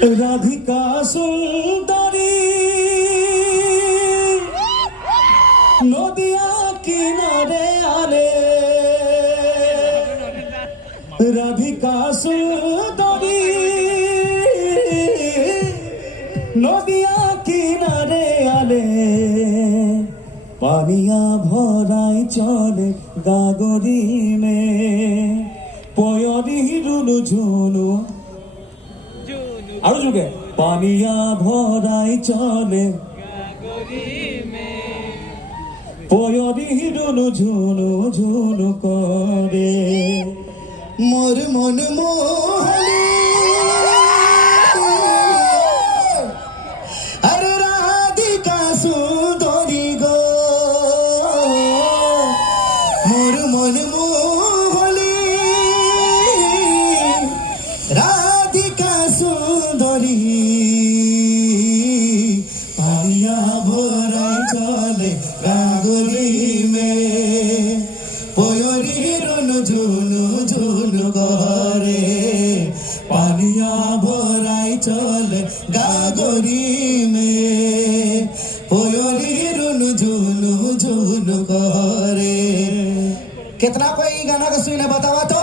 রাধিকা সুন্দরী নদিয়া কিনারে আলে, রাধিকা সুন্দরী নদিয়া কিনারে আলে, পানিয়া ভরাই চলে গাগরি মে, পয়রি রুলু ঝুনু আরো যুগে, পানিয়া ভরাই চলে পয়রি রুলু ঝুনু ঝুনু করে, মোর মন মোহনী আর রাধিকা সুন্দরী গো, মোর মন মোহনী রাধিকা সুন্দরী, পানিয়া ভরাই চলে গাগরি মে, পয়রি রুনু ঝুনু ঝুনু করে, পানিয়া ভরাই চলে গাগরি মে, পয়রি রুনু ঝুনু ঝুনু करे। कितना कोई गाना का सुने बतावा तो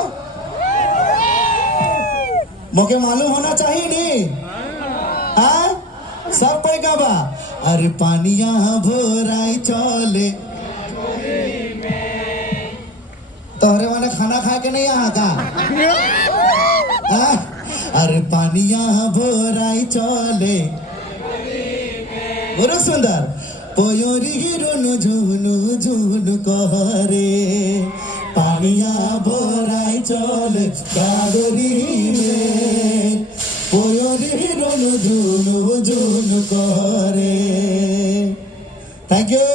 मोके मालूम होना चाहिए नहीं, हाँ सब कोई गाबा। अरे पानिया भराई चले, तोहरे वाले खाना खा के नहीं यहाँ का, अरे पानिया भराई चले बड़ा सुंदर, पयरी रुनु झुनु झुनु करे, पानिया भराई चले गागरी में, पयरी रुनु झुनु झुनु करे। Thank you.